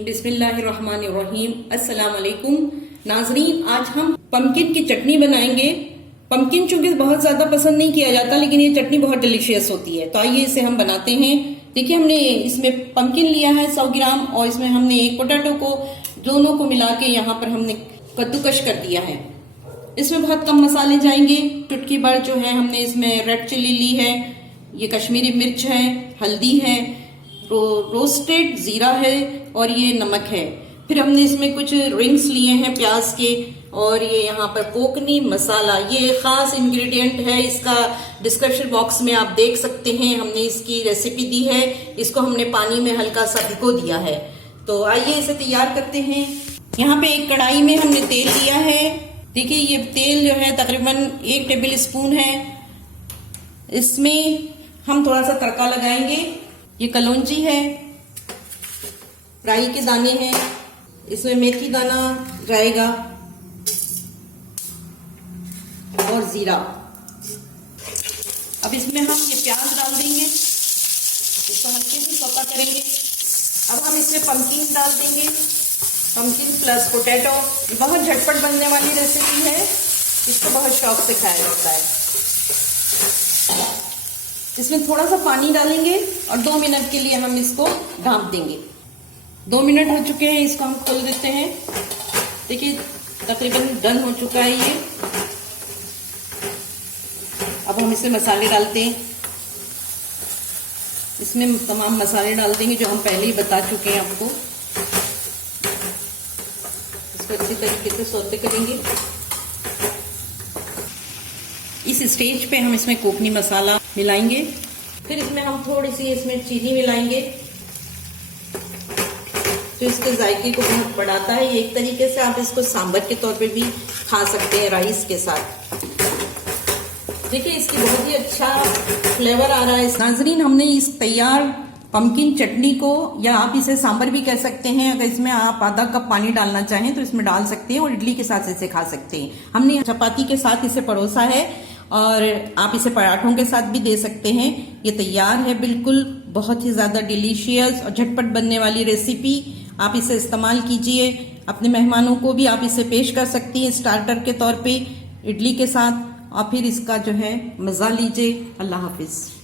बिस्मिल्लाहिर्रहमानिर्रहीम। अस्सलाम वालेकुम नाजरीन, आज हम पम्पकिन की चटनी बनाएंगे। पम्पकिन चूंकि बहुत ज्यादा पसंद नहीं किया जाता, लेकिन ये चटनी बहुत डिलीशियस होती है। तो आइए इसे हम बनाते हैं। देखिए, हमने इसमें पम्पकिन लिया है 100 ग्राम, और इसमें हमने एक पोटैटो को दोनों को मिला के यहाँ पर हमने कद्दूकश कर दिया है। इसमें बहुत कम मसाले जाएंगे। चुटकी भर जो है हमने इसमें रेड चिल्ली ली है, ये कश्मीरी मिर्च है, हल्दी है, रोस्टेड जीरा है और ये नमक है। फिर हमने इसमें कुछ रिंग्स लिए हैं प्याज के, और ये यहाँ पर कोकनी मसाला, ये खास इंग्रेडिएंट है। इसका डिस्क्रिप्शन बॉक्स में आप देख सकते हैं, हमने इसकी रेसिपी दी है। इसको हमने पानी में हल्का सा भिगो दिया है। तो आइए इसे तैयार करते हैं। यहाँ पे एक कढ़ाई में हमने तेल लिया है। देखिए, ये तेल जो है तकरीबन 1 टेबल स्पून है। इसमें हम थोड़ा सा तड़का लगाएंगे। ये कलौंजी है, राई के दाने हैं, इसमें मेथी दाना जाएगा और जीरा। अब इसमें हम ये प्याज डाल देंगे, इसको हल्के से सौता करेंगे। अब हम इसमें पम्पकिन डाल देंगे, पम्पकिन प्लस पोटैटो। ये बहुत झटपट बनने वाली रेसिपी है, इसको बहुत शौक से खाया जाता है। इसमें थोड़ा सा पानी डालेंगे और 2 मिनट के लिए हम इसको ढाँप देंगे। 2 मिनट हो चुके हैं, इसको हम खोल देते हैं। देखिए, तकरीबन डन हो चुका है ये। अब हम इसमें मसाले डालते हैं। इसमें तमाम मसाले डाल देंगे जो हम पहले ही बता चुके हैं आपको। इसको अच्छी तरीके से सौते करेंगे। इस स्टेज पे हम इसमें कोकनी मसाला मिलाएंगे। फिर इसमें हम थोड़ी सी इसमें चीनी मिलाएंगे, तो इसके जायके को बहुत बढ़ाता है। एक तरीके से आप इसको सांभर के तौर पे भी खा सकते हैं राइस के साथ। देखिए, इसकी बहुत ही अच्छा फ्लेवर आ रहा है। नाजरीन, हमने इस तैयार पम्पकिन चटनी को, या आप इसे सांभर भी कह सकते हैं, अगर इसमें आप आधा कप पानी डालना चाहें तो इसमें डाल सकते हैं और इडली के साथ इसे खा सकते हैं। हमने चपाती के साथ इसे परोसा है, और आप इसे पराठों के साथ भी दे सकते हैं। ये तैयार है, बिल्कुल बहुत ही ज़्यादा डिलीशियस और झटपट बनने वाली रेसिपी। आप इसे इस्तेमाल कीजिए। अपने मेहमानों को भी आप इसे पेश कर सकती हैं स्टार्टर के तौर पे इडली के साथ, और फिर इसका जो है मज़ा लीजिए। अल्लाह हाफिज़।